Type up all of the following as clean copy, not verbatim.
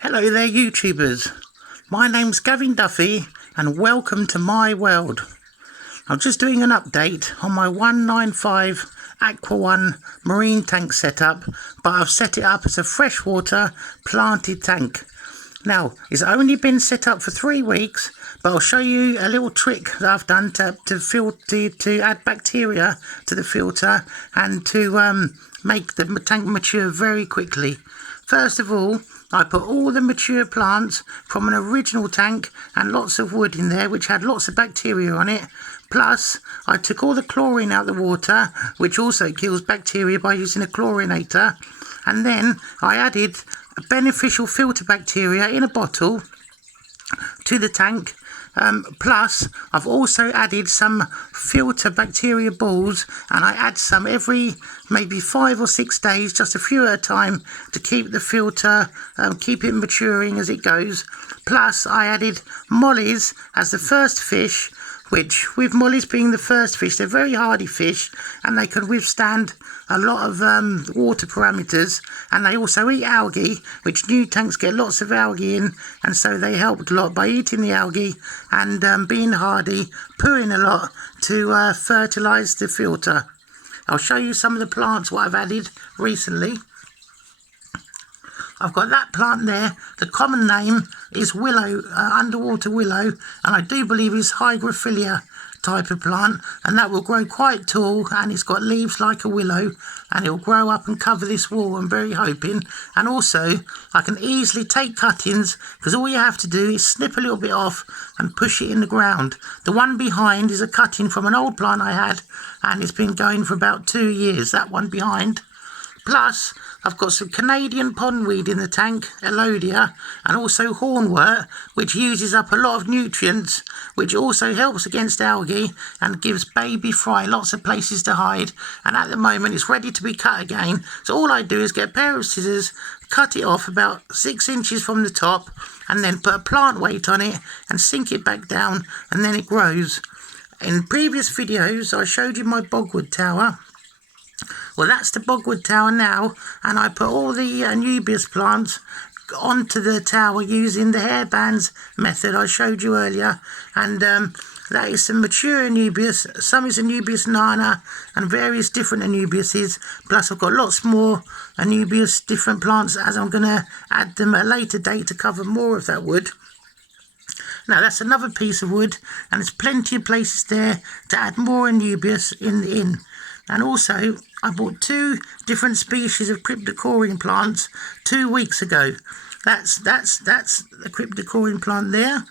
Hello there YouTubers, my name's Gavin Duffy and welcome to my world. I'm just doing an update on my 195 Aqua 1 marine tank setup, but I've set it up as a freshwater planted tank. Now, it's only been set up for 3 weeks, but I'll show you a little trick that I've done to add bacteria to the filter and to make the tank mature very quickly. First of all, I put all the mature plants from an original tank and lots of wood in there which had lots of bacteria on it. Plus, I took all the chlorine out of the water, which also kills bacteria by using a chlorinator. And then I added a beneficial filter bacteria in a bottle to the tank. Plus, I've also added some filter bacteria balls, and I add some every maybe 5 or 6 days, just a few at a time, to keep the filter, keep it maturing as it goes. Plus, I added mollies as the first fish, which, with mollies being the first fish, they're very hardy fish and they can withstand a lot of water parameters, and they also eat algae, which new tanks get lots of algae in, and so they helped a lot by eating the algae and being hardy, pooing a lot to fertilise the filter. I'll show you some of the plants what I've added recently. I've got that plant there. The common name is willow, underwater willow, and I do believe it's hygrophila type of plant, and that will grow quite tall, and it's got leaves like a willow, and it'll grow up and cover this wall, I'm very hoping. And also I can easily take cuttings, because all you have to do is snip a little bit off and push it in the ground. The one behind is a cutting from an old plant I had, and it's been going for about 2 years, that one behind. Plus, I've got some Canadian pondweed in the tank, Elodia, and also hornwort, which uses up a lot of nutrients, which also helps against algae and gives baby fry lots of places to hide. And at the moment, it's ready to be cut again. So all I do is get a pair of scissors, cut it off about 6 inches from the top, and then put a plant weight on it and sink it back down, and then it grows. In previous videos, I showed you my bogwood tower. Well, that's the bogwood tower now, and I put all the Anubias plants onto the tower using the hairbands method I showed you earlier. And that is some mature Anubias, some is Anubias nana and various different Anubiases. Plus I've got lots more Anubias different plants, as I'm going to add them at a later date to cover more of that wood. Now that's another piece of wood, and there's plenty of places there to add more Anubias in. And also, I bought 2 different species of cryptocorin plants 2 weeks ago. That's the cryptocorin plant there.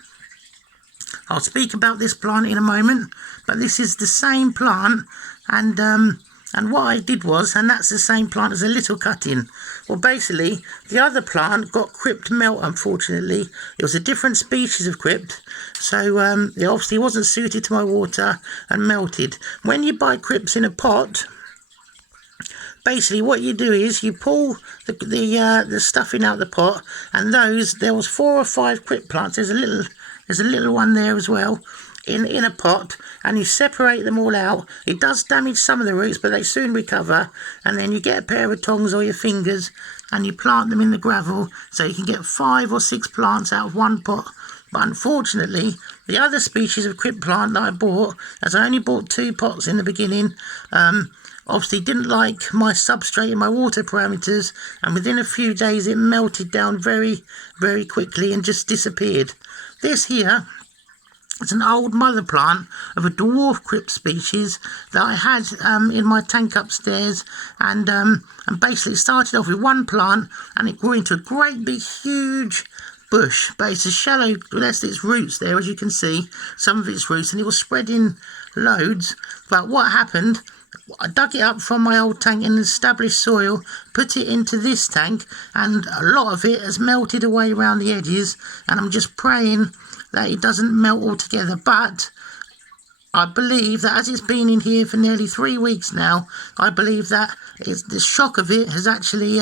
I'll speak about this plant in a moment, but this is the same plant, and what I did was, and that's the same plant as a little cutting. Well, basically, the other plant got crypt melt, unfortunately. It was a different species of crypt, so it obviously wasn't suited to my water and melted. When you buy crypts in a pot, basically what you do is you pull the stuffing out of the pot, and there was 4 or 5 crypt plants. There's a little one there as well, in a pot, and you separate them all out. It does damage some of the roots, but they soon recover. And then you get a pair of tongs or your fingers and you plant them in the gravel, so you can get 5 or 6 plants out of one pot. But unfortunately, the other species of crypt plant that I bought, as I only bought 2 pots in the beginning, obviously didn't like my substrate and my water parameters, and within a few days it melted down very, very quickly and just disappeared. This here, it's an old mother plant of a dwarf crypt species that I had in my tank upstairs, and basically it started off with 1 plant and it grew into a great big huge bush, but it's a shallow, that's its roots there, as you can see, some of its roots, and it was spreading loads. But what happened, I dug it up from my old tank in established soil, put it into this tank, and a lot of it has melted away around the edges, and I'm just praying that it doesn't melt altogether. But I believe that as it's been in here for nearly 3 weeks now, I believe that the shock of it has actually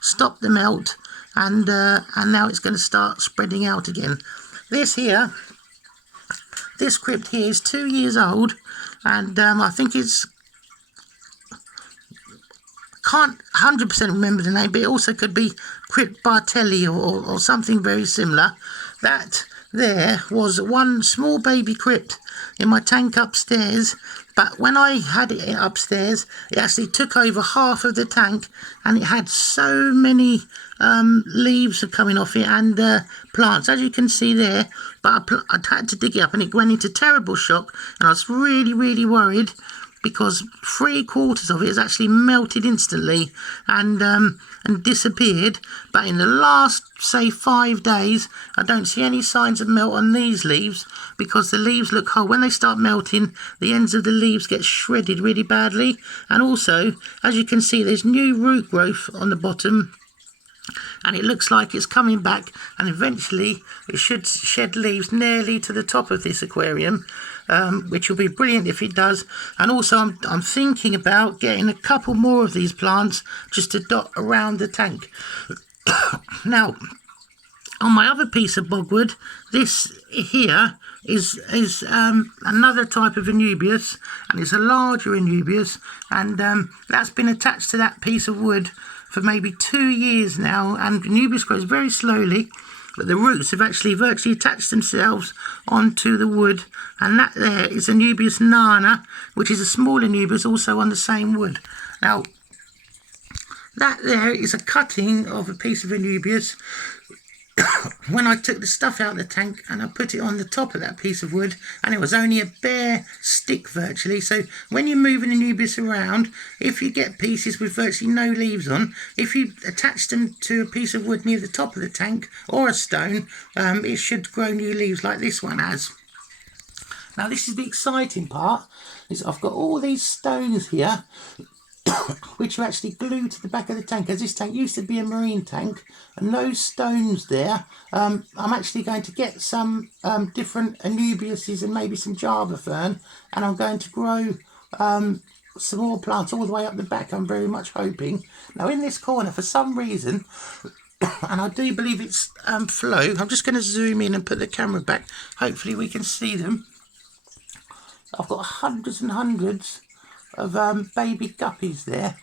stopped the melt, and now it's going to start spreading out again. This crypt here is 2 years old, and I think it's can't 100% remember the name, but it also could be Crypt Bartelli or something very similar. That there was one small baby crypt in my tank upstairs, but when I had it upstairs, it actually took over half of the tank, and it had so many leaves coming off it and plants, as you can see there. But I had to dig it up, and it went into terrible shock, and I was really worried, because 3/4 of it has actually melted instantly and disappeared. But in the last, say, 5 days, I don't see any signs of melt on these leaves, because the leaves look whole. When they start melting, the ends of the leaves get shredded really badly. And also, as you can see, there's new root growth on the bottom, and it looks like it's coming back, and eventually it should shed leaves nearly to the top of this aquarium, which will be brilliant if it does. And also I'm thinking about getting a couple more of these plants just to dot around the tank. Now, on my other piece of bogwood, this here is another type of Anubias, and it's a larger Anubias, and that's been attached to that piece of wood for maybe 2 years now, and Anubias grows very slowly, but the roots have actually virtually attached themselves onto the wood, and that there is Anubias nana, which is a small Anubias also on the same wood. Now, that there is a cutting of a piece of Anubias. When I took the stuff out of the tank and I put it on the top of that piece of wood, and it was only a bare stick virtually. So when you're moving Anubias around, if you get pieces with virtually no leaves on, if you attach them to a piece of wood near the top of the tank or a stone, it should grow new leaves like this one has. Now, this is the exciting part, is I've got all these stones here which are actually glued to the back of the tank, as this tank used to be a marine tank, and those stones there, I'm actually going to get some different Anubiases and maybe some Java fern, and I'm going to grow some more plants all the way up the back, I'm very much hoping. Now, in this corner, for some reason, and I do believe it's flow, I'm just going to zoom in and put the camera back, hopefully we can see them. I've got hundreds and hundreds of baby guppies there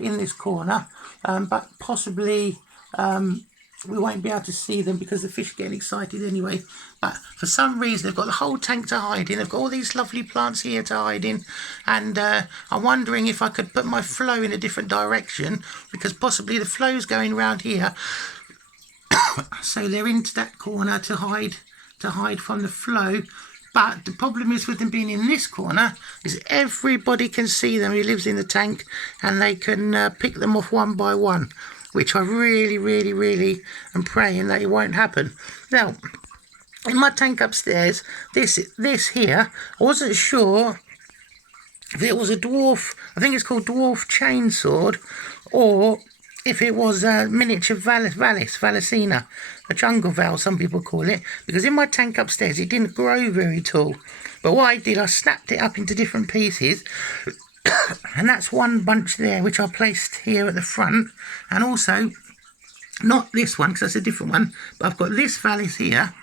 in this corner, but possibly we won't be able to see them because the fish are getting excited anyway. But for some reason they've got the whole tank to hide in. They've got all these lovely plants here to hide in, and I'm wondering if I could put my flow in a different direction, because possibly the flow's going around here so they're into that corner to hide from the flow. But the problem is with them being in this corner is everybody can see them who lives in the tank, and they can pick them off one by one, which I really am praying that it won't happen. Now, in my tank upstairs, this here, I wasn't sure if it was a dwarf, I think it's called dwarf chainsword, or if it was a miniature Valicina, a jungle vale, some people call it, because in my tank upstairs it didn't grow very tall. But what I did, I snapped it up into different pieces, and that's one bunch there which I placed here at the front, and also, not this one because that's a different one, but I've got this Valis here.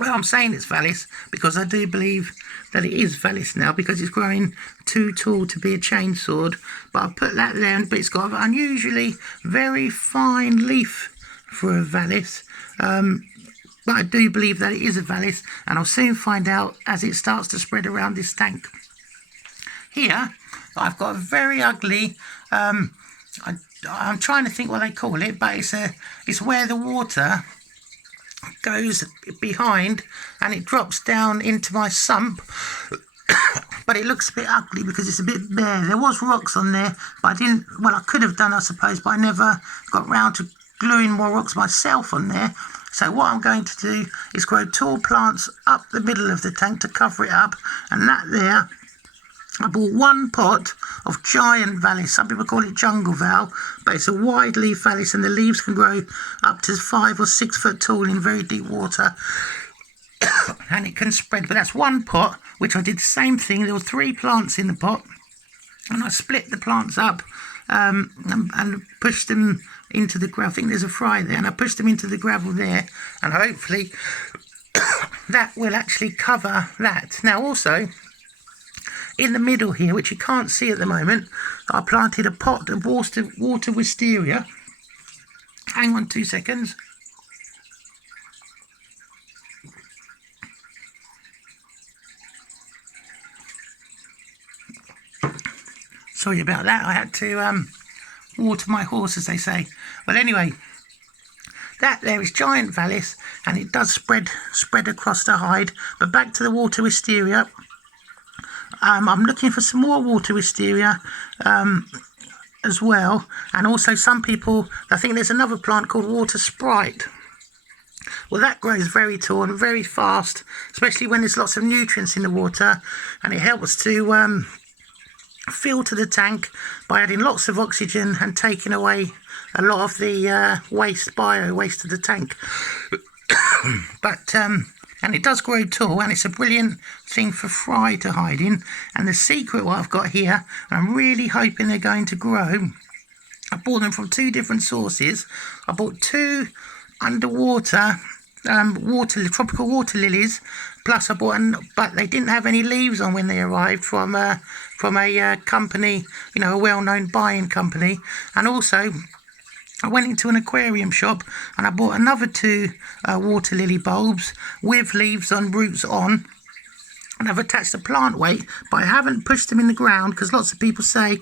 Well, I'm saying it's Valis because I do believe that it is Valis now, because it's growing too tall to be a chainsword. But I've put that there, but it's got an unusually very fine leaf for a Valis. But I do believe that it is a Valis, and I'll soon find out as it starts to spread around this tank. Here, I've got a very ugly, I'm trying to think what they call it, but it's where the water goes behind and it drops down into my sump. But it looks a bit ugly because it's a bit bare. There was rocks on there, but I could have done, I suppose, but I never got round to gluing more rocks myself on there. So what I'm going to do is grow tall plants up the middle of the tank to cover it up, and that there, I bought one pot of giant Valis. Some people call it jungle val, but it's a wide leaf Valis, and the leaves can grow up to 5 or 6 foot tall in very deep water. And it can spread, but that's one pot, which I did the same thing. There were 3 plants in the pot, and I split the plants up and pushed them into the gravel. I think there's a fry there, and I pushed them into the gravel there, and hopefully that will actually cover that. Now also, in the middle here, which you can't see at the moment, I planted a pot of water wisteria. Hang on 2 seconds. Sorry about that, I had to water my horse, as they say. Well, anyway, that there is giant vallis, and it does spread across the hide. But back to the water wisteria. I'm looking for some more water wisteria as well, and also some people, I think there's another plant called water sprite. Well, that grows very tall and very fast, especially when there's lots of nutrients in the water, and it helps to filter the tank by adding lots of oxygen and taking away a lot of the bio waste of the tank. But and it does grow tall, and it's a brilliant thing for fry to hide in. And the secret, what I've got here, and I'm really hoping they're going to grow, I bought them from 2 different sources. I bought 2 underwater tropical water lilies, plus I bought but they didn't have any leaves on when they arrived from a company, you know, a well-known buying company. And also I went into an aquarium shop and I bought another 2 water lily bulbs with leaves on, roots on, and I've attached a plant weight, but I haven't pushed them in the ground because lots of people say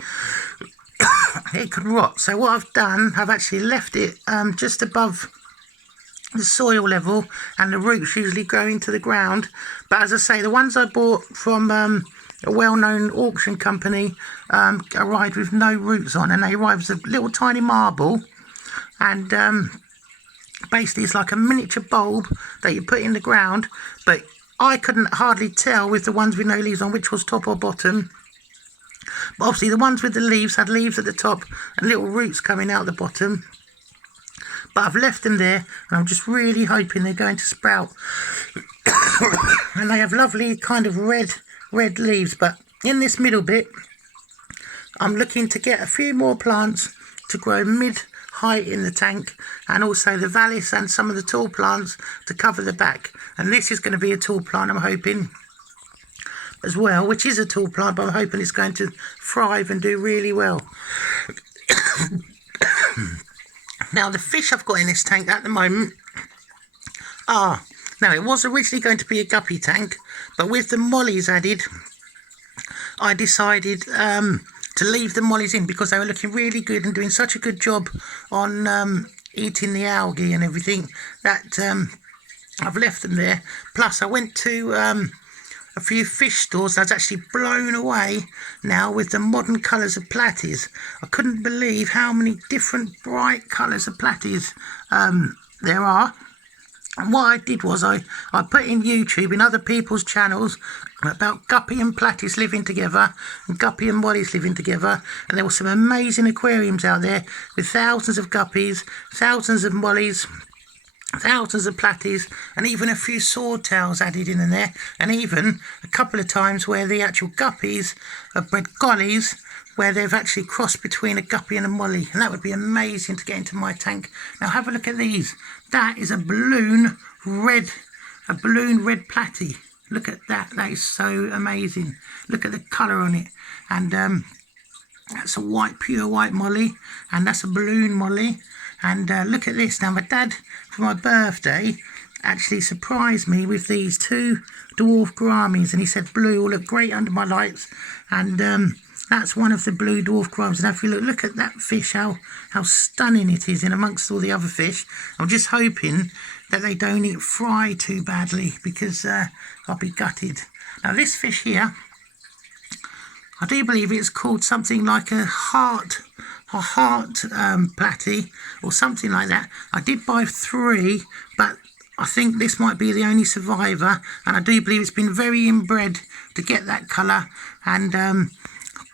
it could rot. So what I've done, I've actually left it just above the soil level, and the roots usually go into the ground. But as I say, the ones I bought from a well-known auction company arrived with no roots on, and they arrived as a little tiny marble. And basically it's like a miniature bulb that you put in the ground, but I couldn't hardly tell with the ones with no leaves on which was top or bottom. But obviously the ones with the leaves had leaves at the top and little roots coming out the bottom. But I've left them there, and I'm just really hoping they're going to sprout. And they have lovely kind of red leaves. But in this middle bit, I'm looking to get a few more plants to grow mid-height in the tank, and also the vallis and some of the tall plants to cover the back. And this is going to be a tall plant, I'm hoping, as well, which is a tall plant, but I'm hoping it's going to thrive and do really well. Now, the fish I've got in this tank at the moment now it was originally going to be a guppy tank, but with the mollies added, I decided to leave the mollies in because they were looking really good and doing such a good job on eating the algae and everything that I've left them there. Plus, I went to a few fish stores. I was actually blown away now with the modern colours of platies. I couldn't believe how many different bright colours of platies there are. And what I did was I put in YouTube, in other people's channels, about guppy and platies living together, and guppy and mollies living together. And there were some amazing aquariums out there with thousands of guppies, thousands of mollies, thousands of platies, and even a few swordtails added in there, and even a couple of times where the actual guppies have bred gollies, where they've actually crossed between a guppy and a molly. And that would be amazing to get into my tank. Now have a look at these. That is a balloon red platy. Look at that. That is so amazing. Look at the colour on it. And that's a pure white molly, and that's a balloon molly. And look at this. Now, my dad, for my birthday, actually surprised me with these 2 dwarf gouramis. And he said, blue will look great under my lights. And that's one of the blue dwarf gouramis. And if you look at that fish, how stunning it is in amongst all the other fish. I'm just hoping that they don't eat fry too badly, because I'll be gutted. Now, this fish here, I do believe it's called something like a heart platy or something like that. I did buy 3, but I think this might be the only survivor, and I do believe it's been very inbred to get that colour, and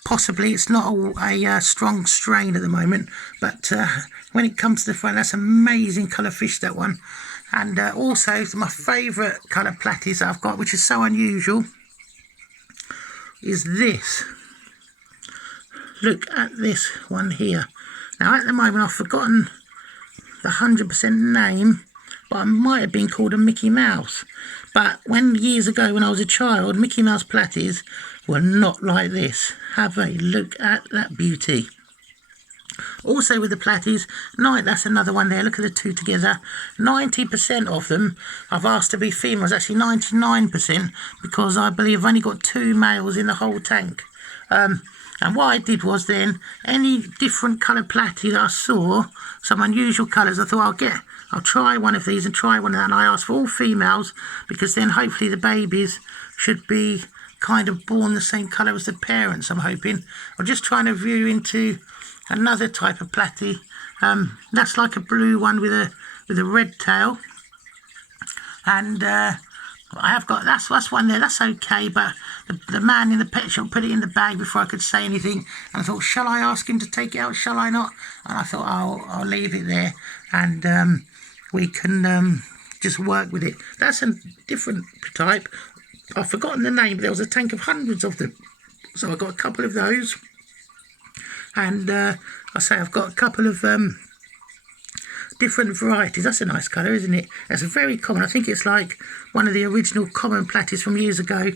possibly it's not a strong strain at the moment, but when it comes to the front, that's amazing colour fish, that one. And also my favourite colour platies that I've got, which is so unusual, is this. Look at this one here. Now at the moment I've forgotten the 100% name, but I might have been called a Mickey Mouse. But years ago when I was a child, Mickey Mouse platies were not like this. Have a look at that beauty. Also with the platies, that's another one there. Look at the two together. 90% of them I've asked to be females. Actually 99%, because I believe I've only got 2 males in the whole tank. And what I did was then, any different colour platy that I saw, some unusual colours, I thought I'll try one of these and try one of that. And I asked for all females, because then hopefully the babies should be kind of born the same colour as the parents, I'm hoping. I'm just trying to view into another type of platy. That's like a blue one with a red tail. And I have got, that's one there, that's okay, but the man in the pet shop put it in the bag before I could say anything, and I thought, shall I ask him to take it out, shall I not? And I thought, I'll leave it there, and we can just work with it. That's a different type. I've forgotten the name, but there was a tank of hundreds of them, so I got a couple of those, and I've got a couple of different varieties. That's a nice colour, isn't it? That's a very common. I think it's like one of the original common platies from years ago.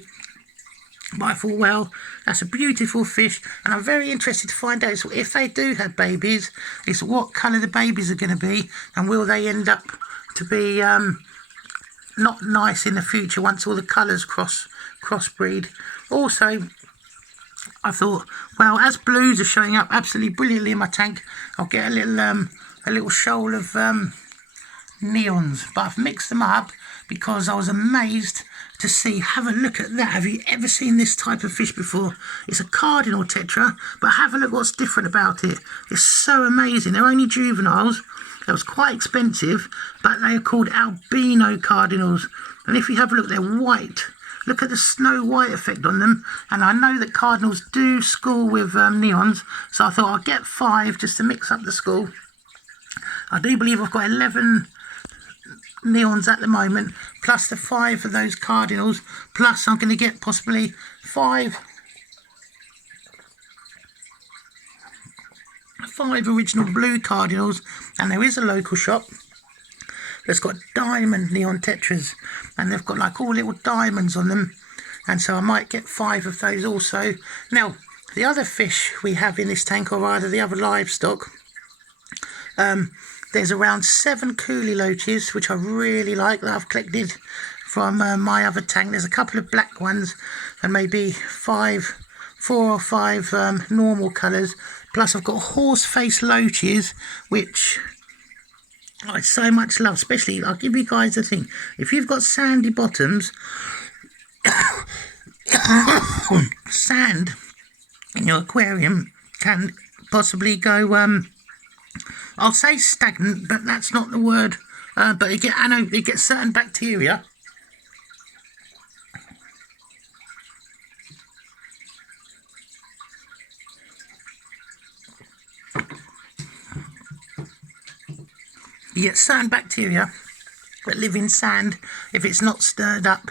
But I thought, well, that's a beautiful fish, and I'm very interested to find out if they do have babies, is what colour the babies are going to be, and will they end up to be not nice in the future once all the colours crossbreed. Also, I thought, well, as blues are showing up absolutely brilliantly in my tank, I'll get a little shoal of neons, but I've mixed them up because I was amazed to see. Have a look at that. Have you ever seen this type of fish before? It's a cardinal tetra, but have a look what's different about it. It's so amazing. They're only juveniles. It was quite expensive, but they are called albino cardinals, and if you have a look, they're white. Look at the snow white effect on them, and I know that cardinals do school with neons, so I thought I'll get 5 just to mix up the school. I do believe I've got 11 neons at the moment, plus the 5 of those cardinals, plus I'm going to get possibly 5 original blue cardinals, and there is a local shop that's got diamond neon tetras, and they've got like all little diamonds on them, and so I might get 5 of those also. Now, the other fish we have in this tank, or rather the other livestock, there's around 7 coolie loaches, which I really like, that I've collected from my other tank. There's a couple of black ones, and maybe 4 or 5 normal colours. Plus I've got horse face loaches, which I so much love. Especially, I'll give you guys a thing. If you've got sandy bottoms, sand in your aquarium can possibly go, I'll say stagnant, but that's not the word. But it gets certain bacteria. You get certain bacteria that live in sand if it's not stirred up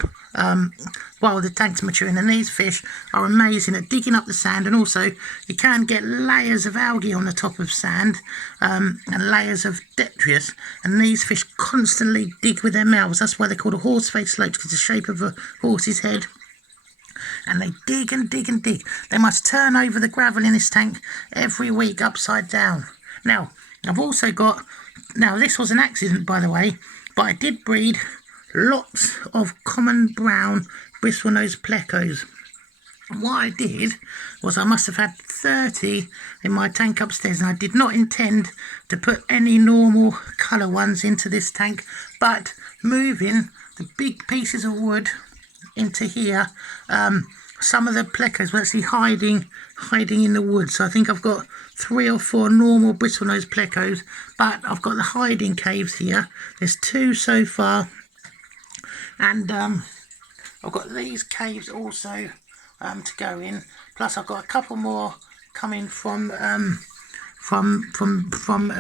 while the tank's maturing, and these fish are amazing at digging up the sand, and also you can get layers of algae on the top of sand and layers of detritus, and these fish constantly dig with their mouths. That's why they're called a horse face loach, because it's the shape of a horse's head. And they dig and dig and dig. They must turn over the gravel in this tank every week upside down. Now, I've also got, now this was an accident by the way, but I did breed lots of common brown bristlenose plecos. What I did was I must have had 30 in my tank upstairs, and I did not intend to put any normal colour ones into this tank, but moving the big pieces of wood into here, some of the plecos were actually hiding in the wood. So I think I've got 3 or 4 normal bristlenose plecos, but I've got the hiding caves here. There's 2 so far, and I've got these caves also to go in. Plus I've got a couple more coming from a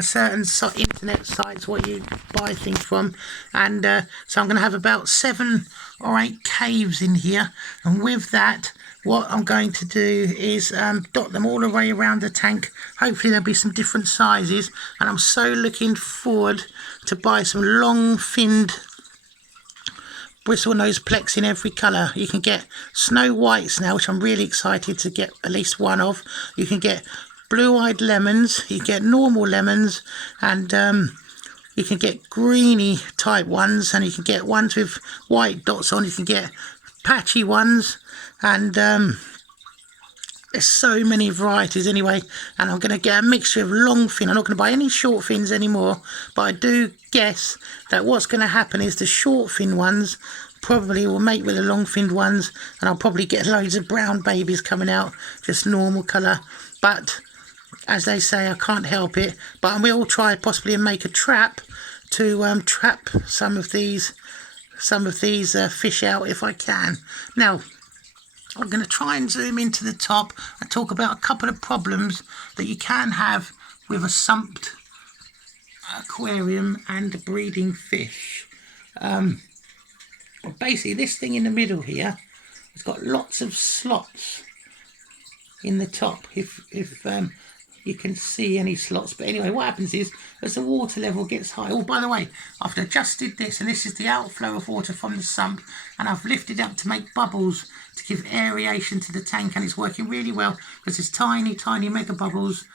certain internet sites what you buy things from, and so I'm going to have about 7 or 8 caves in here, and with that what I'm going to do is dot them all the way around the tank. Hopefully there'll be some different sizes, and I'm so looking forward to buy some long finned bristlenose plex in every colour. You can get snow whites now, which I'm really excited to get at least one of. You can get blue-eyed lemons, you get normal lemons, and you can get greeny type ones, and you can get ones with white dots on. You can get patchy ones, and there's so many varieties anyway. And I'm going to get a mixture of long fin. I'm not going to buy any short fins anymore, but I do guess that what's going to happen is the short fin ones probably will mate with the long finned ones, and I'll probably get loads of brown babies coming out, just normal colour. But as they say, I can't help it. But I will try possibly and make a trap to trap some of these fish out if I can. Now, I'm going to try and zoom into the top and talk about a couple of problems that you can have with a sumpt aquarium and breeding fish. Basically, this thing in the middle here has got lots of slots in the top, if you can see any slots. But anyway, what happens is, as the water level gets high... Oh, by the way, I've adjusted this, and this is the outflow of water from the sump, and I've lifted it up to make bubbles to give aeration to the tank, and it's working really well because there's tiny mega bubbles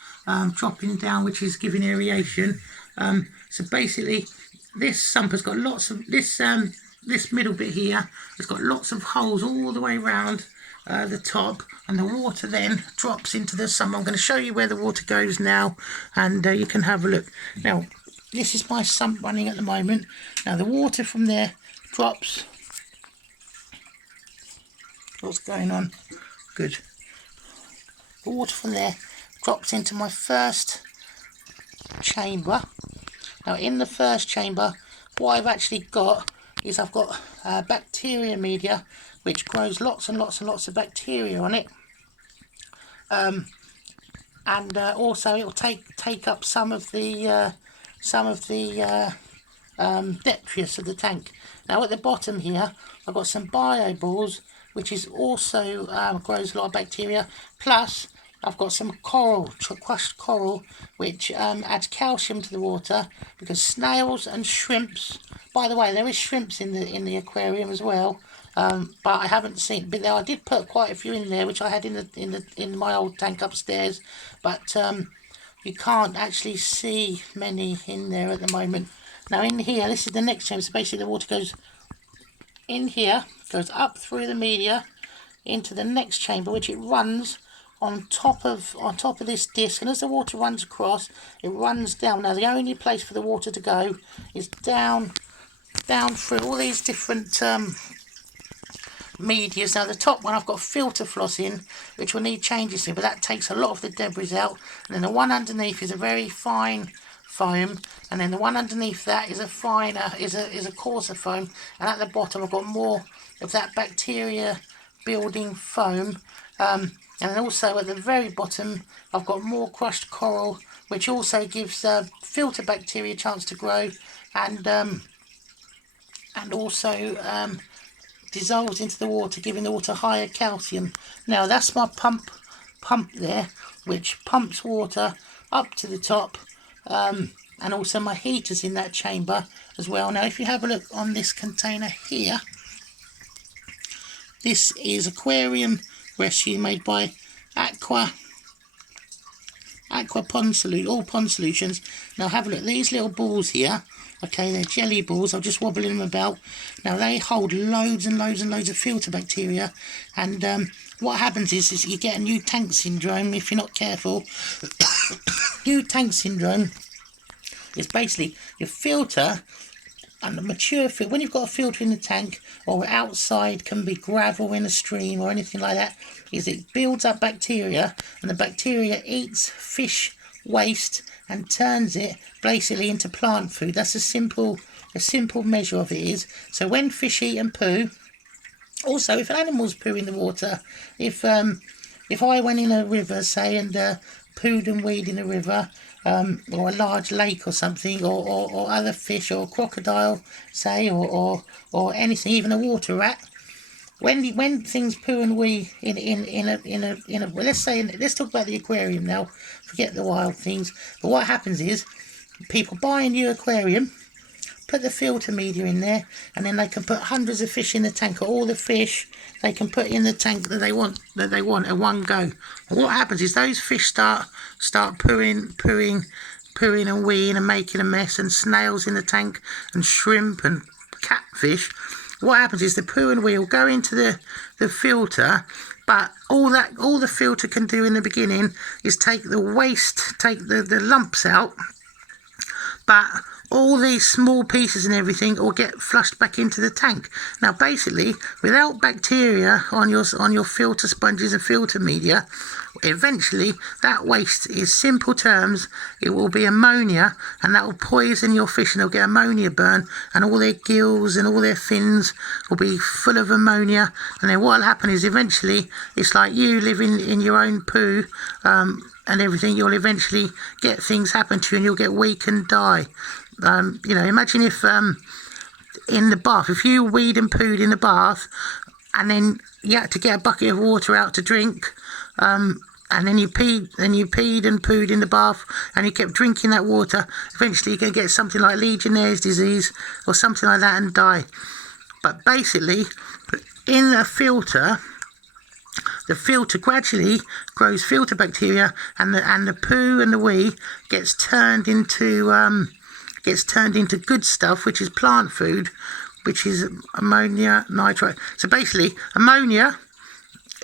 dropping down, which is giving aeration. So basically, this sump has got lots of... This middle bit here has got lots of holes all the way around the top, and the water then drops into the sump. I'm going to show you where the water goes now, and you can have a look. Now, this is my sump running at the moment. Now, the water from there drops. What's going on? Good. The water from there drops into my first chamber. Now, in the first chamber, what I've actually got is I've got bacteria media, which grows lots and lots and lots of bacteria on it, and also it will take up some of the detritus of the tank. Now at the bottom here, I've got some bio balls, which is also grows a lot of bacteria. Plus, I've got some coral, crushed coral, which adds calcium to the water, because snails and shrimps. By the way, there is shrimps in the aquarium as well, but I haven't seen. But I did put quite a few in there, which I had in my old tank upstairs. But you can't actually see many in there at the moment. Now in here, this is the next chamber. So basically, the water goes in here, goes up through the media into the next chamber, which it runs on top of this disc, and as the water runs across, it runs down. Now the only place for the water to go is down through all these different medias. Now the top one I've got filter floss in, which will need changes in, but that takes a lot of the debris out. And then the one underneath is a very fine foam, and then the one underneath that is a finer, is a coarser foam, and at the bottom I've got more of that bacteria building foam. And then also at the very bottom I've got more crushed coral, which also gives filter bacteria a chance to grow, and also dissolves into the water, giving the water higher calcium. Now that's my pump there, which pumps water up to the top, and also my heater's in that chamber as well. Now if you have a look on this container here, this is Aquarium Rescue, made by Aqua Pond Solution, all pond solutions. Now have a look, these little balls here, okay, they're jelly balls. I'm just wobbling them about. Now they hold loads and loads and loads of filter bacteria, and what happens is you get a new tank syndrome if you're not careful. New tank syndrome is basically your filter, and the mature filter, when you've got a filter in the tank or outside, can be gravel in a stream or anything like that, is it builds up bacteria, and the bacteria eats fish waste and turns it basically into plant food. That's a simple measure of it is. So when fish eat and poo, also if animals poo in the water, if I went in a river, say, and pooed and weed in a river, or a large lake or something, or other fish, or crocodile, say, or anything, even a water rat, when things poo and wee in a let's talk about the aquarium now, forget the wild things. But what happens is, people buy a new aquarium, put the filter media in there, and then they can put hundreds of fish in the tank, or all the fish they can put in the tank that they want at one go. And what happens is those fish start pooing and weeing and making a mess, and snails in the tank and shrimp and catfish. What happens is the poo and wee will go into the filter, but all the filter can do in the beginning is take the waste, take the lumps out, but all these small pieces and everything will get flushed back into the tank. Now basically, without bacteria on your filter sponges and filter media, eventually that waste is, simple terms, it will be ammonia, and that will poison your fish, and they'll get ammonia burn, and all their gills and all their fins will be full of ammonia. And then what will happen is eventually it's like you living in your own poo and everything. You'll eventually get things happen to you, and you'll get weak and die. You know, imagine if in the bath, if you weed and pooed in the bath, and then you had to get a bucket of water out to drink, and then you peed and pooed in the bath, and you kept drinking that water, eventually you're going to get something like Legionnaire's disease or something like that and die. But basically, in a filter, the filter gradually grows filter bacteria, and the poo and the wee gets turned into good stuff, which is plant food, which is ammonia nitrate. So basically, ammonia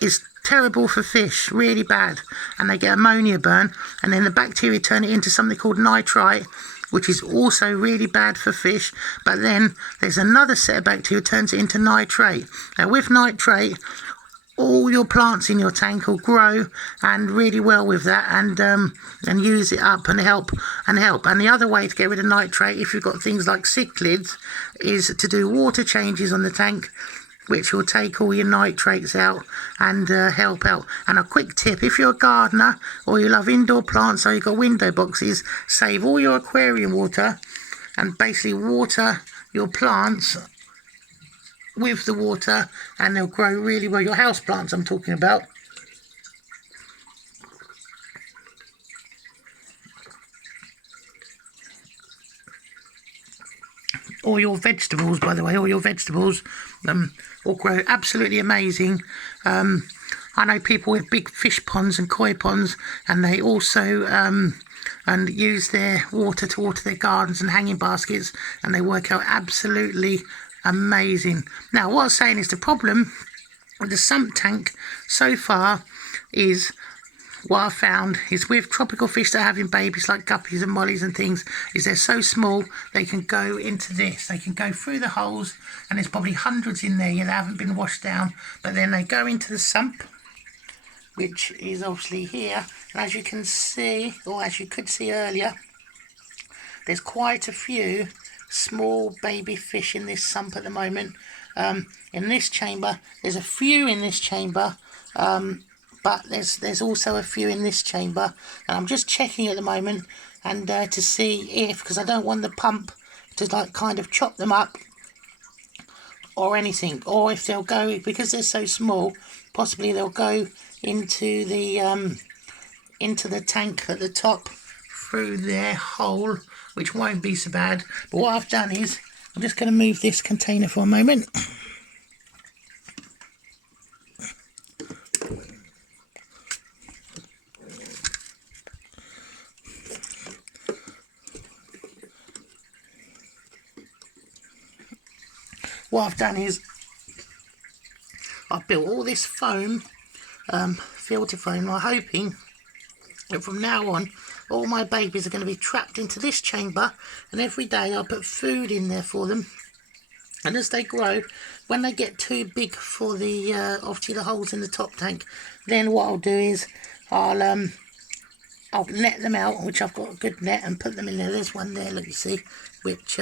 is terrible for fish, really bad, and they get ammonia burn, and then the bacteria turn it into something called nitrite, which is also really bad for fish. But then there's another set of bacteria turns it into nitrate. Now with nitrate, all your plants in your tank will grow and really well with that, and use it up and help. And the other way to get rid of nitrate, if you've got things like cichlids, is to do water changes on the tank, which will take all your nitrates out and help out. And a quick tip, if you're a gardener or you love indoor plants or you've got window boxes, save all your aquarium water and basically water your plants with the water, and they'll grow really well. Your house plants I'm talking about. Or your vegetables, by the way, all your vegetables will grow absolutely amazing. I know people with big fish ponds and koi ponds, and they also and use their water to water their gardens and hanging baskets, and they work out absolutely amazing. Now what I'm saying is, the problem with the sump tank so far is, what I've found is with tropical fish that are having babies like guppies and mollies and things, is they're so small they can go into this, they can go through the holes, and there's probably hundreds in there that haven't been washed down, but then they go into the sump, which is obviously here. And as you can see, or as you could see earlier, there's quite a few small baby fish in this sump at the moment. In this chamber, there's a few in this chamber, but there's also a few in this chamber, and I'm just checking at the moment and to see if, because I don't want the pump to like kind of chop them up or anything, or if they'll go, because they're so small, possibly they'll go into the tank at the top through their hole, which won't be so bad. But what I've done is, I'm just going to move this container for a moment. What I've done is, I've built all this foam, filter foam. I'm hoping that from now on, all my babies are going to be trapped into this chamber, and every day I'll put food in there for them. And as they grow, when they get too big for the obviously the holes in the top tank, then what I'll do is I'll net them out, which I've got a good net, and put them in there. There's one there, look, you see, which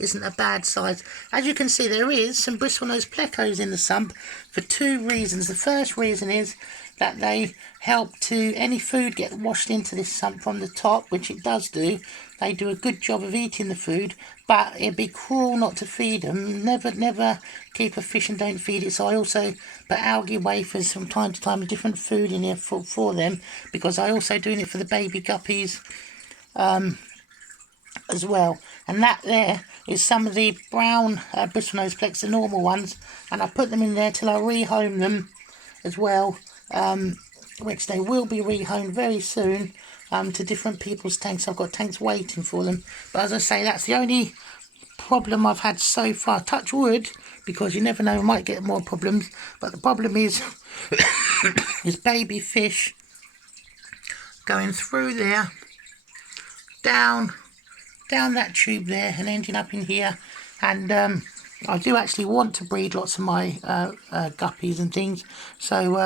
isn't a bad size. As you can see, there is some bristlenose plecos in the sump for two reasons. The first reason is that they help to, any food get washed into this sump from the top, which it does do. They do a good job of eating the food, but it'd be cruel not to feed them. Never keep a fish and don't feed it. So I also put algae wafers from time to time, different food in here for them, because I also doing it for the baby guppies as well. And that there is some of the brown bristlenose plex, the normal ones, and I put them in there till I rehome them as well, which they will be rehomed very soon to different people's tanks. I've got tanks waiting for them, but as I say, that's the only problem I've had so far. Touch wood, because you never know, I might get more problems, but the problem is is baby fish going through there, down that tube there, and ending up in here. And I do actually want to breed lots of my guppies and things, so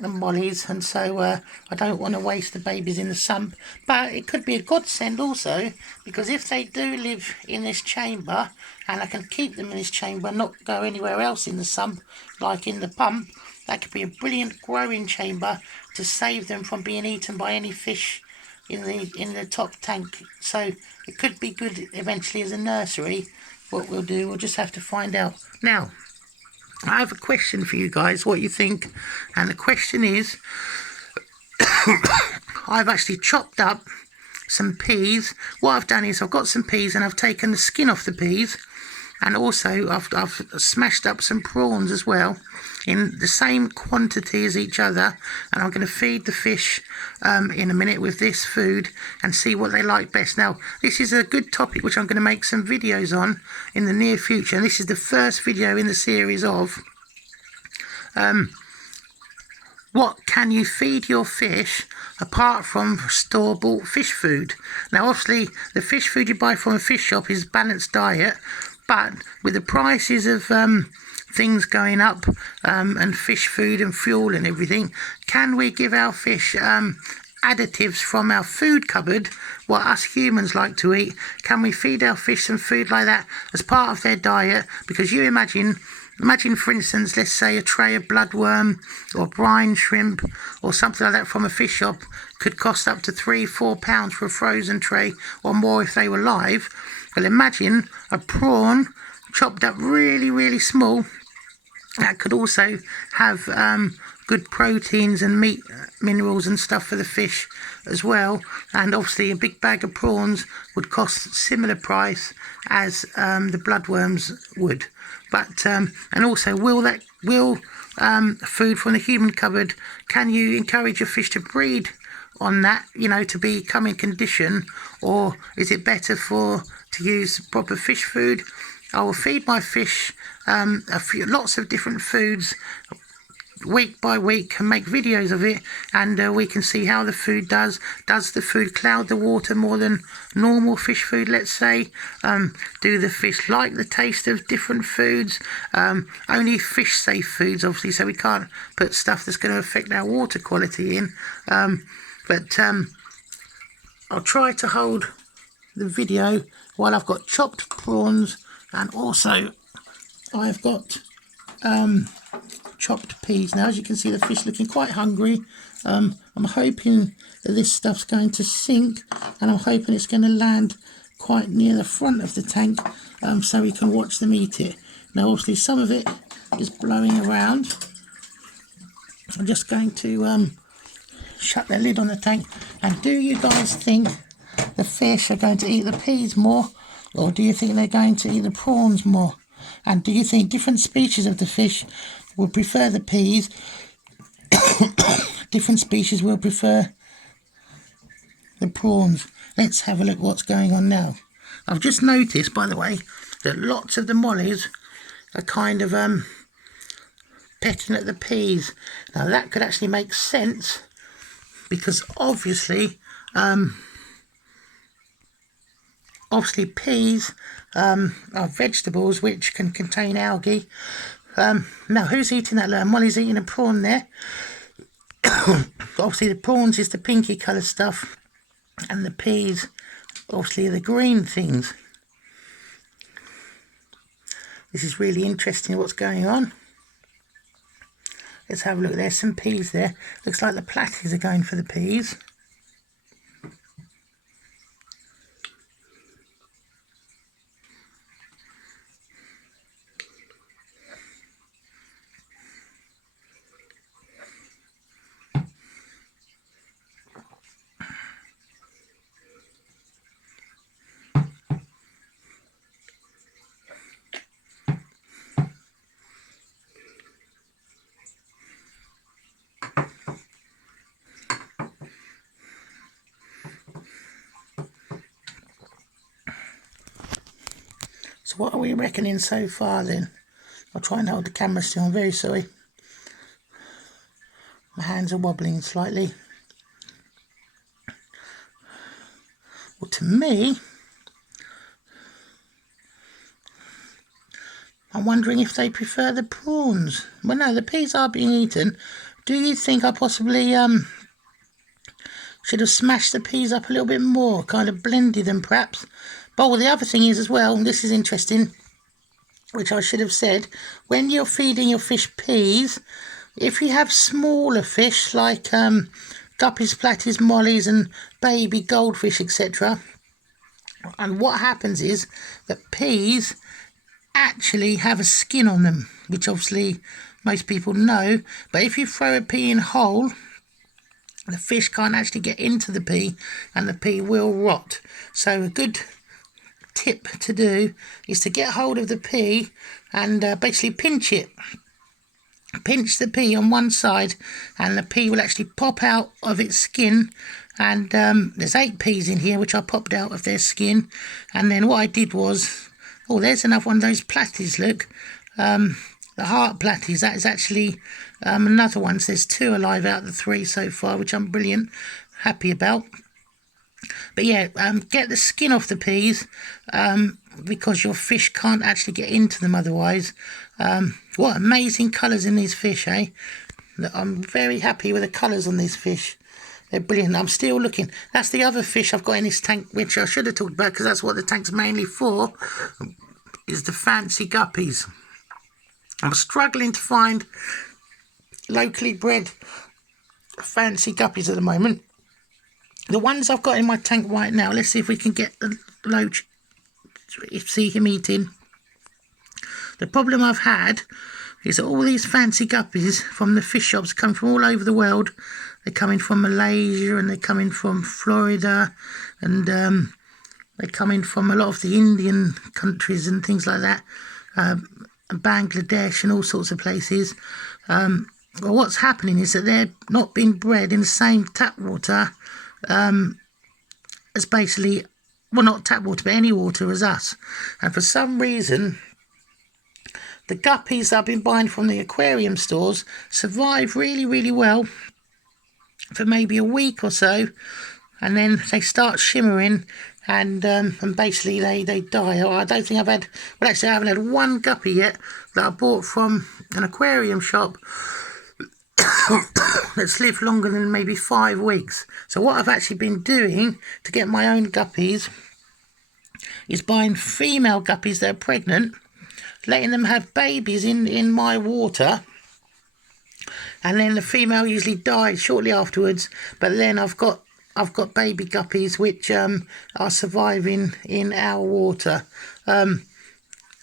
and mollies, and so I don't want to waste the babies in the sump. But it could be a godsend also, because if they do live in this chamber and I can keep them in this chamber, not go anywhere else in the sump like in the pump, that could be a brilliant growing chamber to save them from being eaten by any fish in the top tank. So it could be good eventually as a nursery. What we'll do, we'll just have to find out. Now, I have a question for you guys, what you think. And the question is, I've actually chopped up some peas. What I've done is I've got some peas and I've taken the skin off the peas, and also I've smashed up some prawns as well in the same quantity as each other, and I'm going to feed the fish in a minute with this food and see what they like best. Now, this is a good topic which I'm going to make some videos on in the near future, and this is the first video in the series of what can you feed your fish apart from store-bought fish food. Now, obviously, the fish food you buy from a fish shop is balanced diet, but with the prices of things going up and fish food and fuel and everything, can we give our fish additives from our food cupboard, what us humans like to eat? Can we feed our fish some food like that as part of their diet? Because you imagine for instance, let's say a tray of bloodworm or brine shrimp or something like that from a fish shop could cost up to £3-4 for a frozen tray, or more if they were live. Well, imagine a prawn chopped up really, really small that could also have good proteins and meat minerals and stuff for the fish as well. And obviously a big bag of prawns would cost similar price as the bloodworms would. But and also, will food from the human cupboard, can you encourage your fish to breed on that, you know, to become in condition, or is it better to use proper fish food? I will feed my fish lots of different foods week by week and make videos of it, and we can see how the food does. Does the food cloud the water more than normal fish food, let's say? Do the fish like the taste of different foods? Only fish safe foods, obviously, so we can't put stuff that's going to affect our water quality in. But I'll try to hold the video while I've got chopped prawns, and also I've got chopped peas. Now, as you can see, the fish looking quite hungry. I'm hoping that this stuff's going to sink, and I'm hoping it's going to land quite near the front of the tank, so we can watch them eat it. Now, obviously, some of it is blowing around. I'm just going to shut the lid on the tank. And do you guys think the fish are going to eat the peas more, or do you think they're going to eat the prawns more? And do you think different species of the fish will prefer the peas? Different species will prefer the prawns. Let's have a look what's going on now. I've just noticed, by the way, that lots of the mollies are kind of pecking at the peas. Now, that could actually make sense, because obviously peas are vegetables which can contain algae. Now, who's eating that? Molly's eating a prawn there. Obviously, the prawns is the pinky colour stuff, and the peas, obviously, are the green things. This is really interesting what's going on. Let's have a look. There's some peas there. Looks like the platies are going for the peas. what are we reckoning so far then? I'll try and hold the camera still, I'm very sorry. My hands are wobbling slightly. Well, to me, I'm wondering if they prefer the prawns. Well, no, the peas are being eaten. Do you think I possibly should have smashed the peas up a little bit more, kind of blended them perhaps? But well, the other thing is as well, and this is interesting, which I should have said, when you're feeding your fish peas, if you have smaller fish like guppies, platies, mollies and baby goldfish, etc., and what happens is that peas actually have a skin on them, which obviously most people know, but if you throw a pea in whole, the fish can't actually get into the pea and the pea will rot. So a good tip to do is to get hold of the pea and basically pinch it. Pinch the pea on one side and the pea will actually pop out of its skin, and there's 8 peas in here which I popped out of their skin. And then what I did was, oh, there's another one of those platies, look, the heart platies. That is actually another one. So there's 2 alive out of the 3 so far, which I'm brilliant happy about. But yeah, get the skin off the peas because your fish can't actually get into them otherwise. What amazing colours in these fish, eh? I'm very happy with the colours on these fish. They're brilliant. I'm still looking. That's the other fish I've got in this tank, which I should have talked about because that's what the tank's mainly for, is the fancy guppies. I'm struggling to find locally bred fancy guppies at the moment. The ones I've got in my tank right now, let's see if we can get the loach, see him eating. The problem I've had is that all these fancy guppies from the fish shops come from all over the world. They're coming from Malaysia and they're coming from Florida, and they're coming from a lot of the Indian countries and things like that, Bangladesh and all sorts of places. Well, what's happening is that they're not being bred in the same tap water as basically, well, not tap water, but any water as us. And for some reason, the guppies I've been buying from the aquarium stores survive really, really well for maybe a week or so, and then they start shimmering and basically they die. I don't think I've had, well, actually I haven't had one guppy yet that I bought from an aquarium shop that's lived longer than maybe 5 weeks. So what I've actually been doing to get my own guppies is buying female guppies that are pregnant, letting them have babies in my water, and then the female usually dies shortly afterwards. But then I've got baby guppies which are surviving in our water,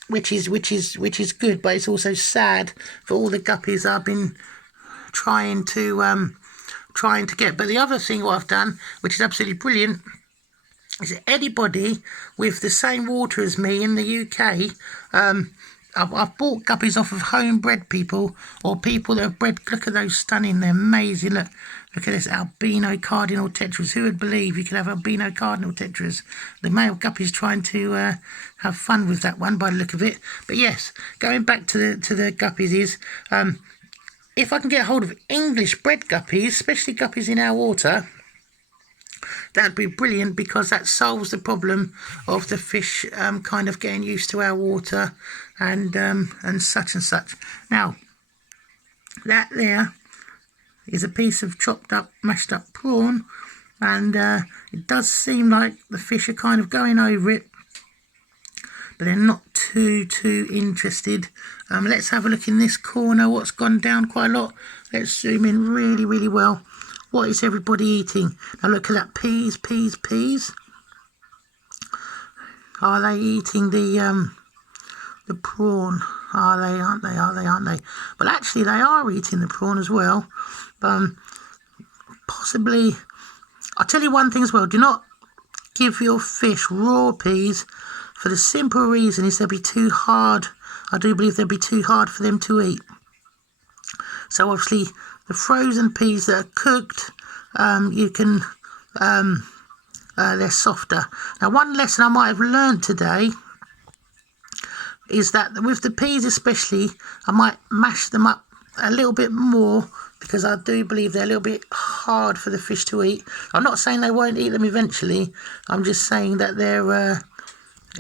which is good. But it's also sad for all the guppies I've been trying to get. But the other thing what I've done, which is absolutely brilliant, is that anybody with the same water as me in the UK, I've bought guppies off of homebred people or people that have bred. Look at those stunning, they're amazing. Look at this albino cardinal tetras. Who would believe you could have albino cardinal tetras? The male guppy's trying to have fun with that one by the look of it. But yes, going back to the guppies is, if I can get hold of English bred guppies, especially guppies in our water, that'd be brilliant, because that solves the problem of the fish kind of getting used to our water and such and such. Now, that there is a piece of chopped up, mashed up prawn, and it does seem like the fish are kind of going over it, but they're not too interested. Let's have a look in this corner, what's gone down quite a lot. Let's zoom in really, really well. What is everybody eating? Now look at that, peas. Are they eating the prawn? Are they? Aren't they? Well, actually, they are eating the prawn as well. Possibly. I'll tell you one thing as well. Do not give your fish raw peas, for the simple reason is they'll be too hard. I do believe they'll be too hard for them to eat. So obviously, the frozen peas that are cooked, you can, they're softer. Now, one lesson I might have learned today is that with the peas especially, I might mash them up a little bit more, because I do believe they're a little bit hard for the fish to eat. I'm not saying they won't eat them eventually. I'm just saying that they're a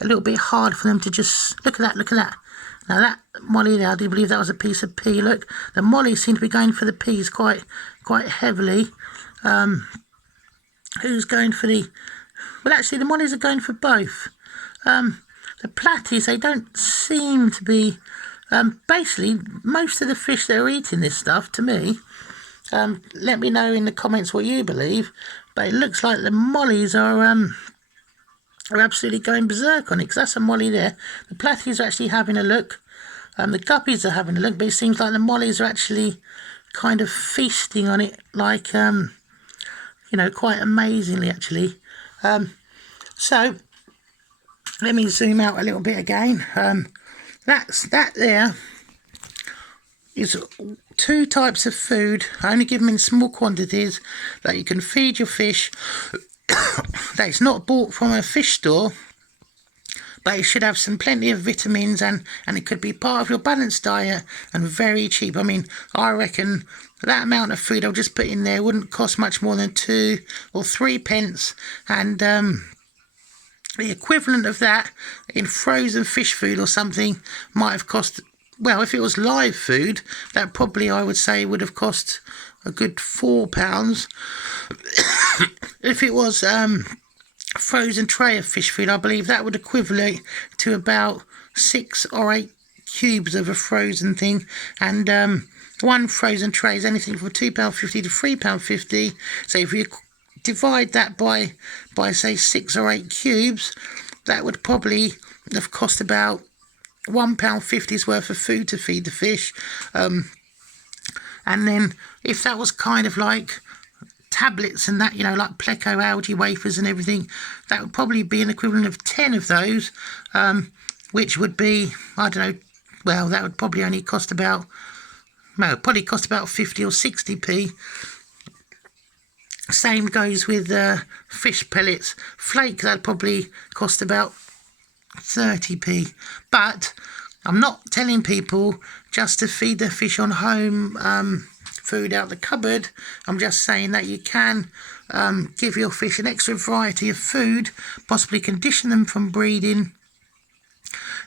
little bit hard for them to just... Look at that, look at that. Now that molly there, I do believe that was a piece of pea. Look, the molly seems to be going for the peas quite heavily. Who's going for the... Well, actually, the mollies are going for both. The platies, they don't seem to be... basically, most of the fish that are eating this stuff, to me, let me know in the comments what you believe, but it looks like the mollies are absolutely going berserk on it, because that's a molly there. The platies are actually having a look. The guppies are having a look, but it seems like the mollies are actually kind of feasting on it, like, you know, quite amazingly, actually. So, let me zoom out a little bit again. That there is 2 types of food. I only give them in small quantities that you can feed your fish. That is not bought from a fish store, but it should have plenty of vitamins, and it could be part of your balanced diet, and very cheap. I mean, I reckon that amount of food I'll just put in there wouldn't cost much more than 2 or 3 pence, and the equivalent of that in frozen fish food or something might have cost, well, if it was live food, that probably, I would say, would have cost a good £4. If it was frozen tray of fish food, I believe that would equivalent to about 6 or 8 cubes of a frozen thing, and one frozen tray is anything from £2.50 to £3.50. So if you divide that by say 6 or 8 cubes, that would probably have cost about £1.50's worth of food to feed the fish. And then if that was kind of like tablets and that, you know, like Pleco algae wafers and everything, that would probably be an equivalent of 10 of those, which would be, I don't know, well, that would probably only cost about, well, probably cost about 50 or 60p. Same goes with fish pellets. Flake, that'd probably cost about 30p. But I'm not telling people just to feed their fish on home food out the cupboard. I'm just saying that you can give your fish an extra variety of food, possibly condition them from breeding,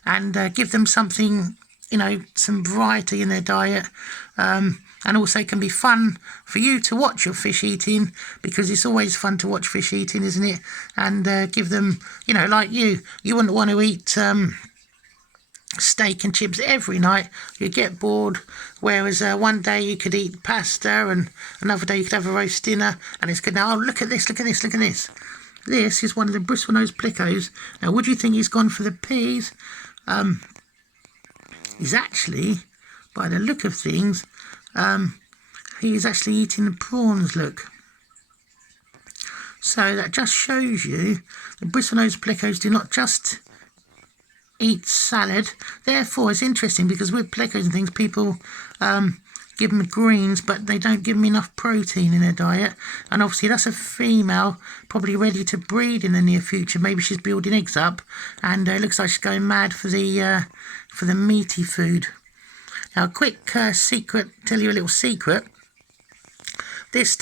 and give them something, you know, some variety in their diet. And also can be fun for you to watch your fish eating, because it's always fun to watch fish eating, isn't it? And give them, you know, like you wouldn't want to eat steak and chips every night. You'd get bored, whereas one day you could eat pasta, and another day you could have a roast dinner, and it's good. Now, oh, look at this, look at this, look at this. This is one of the bristlenose plecos. Now, would you think he's gone for the peas? He's actually, by the look of things, he's actually eating the prawns, look. So that just shows you the bristlenose plecos do not just eat salad. Therefore, it's interesting, because with plecos and things, people give them greens, but they don't give them enough protein in their diet. And obviously that's a female, probably ready to breed in the near future. Maybe she's building eggs up, and it looks like she's going mad for the meaty food. Now, a quick secret, tell you a little secret. This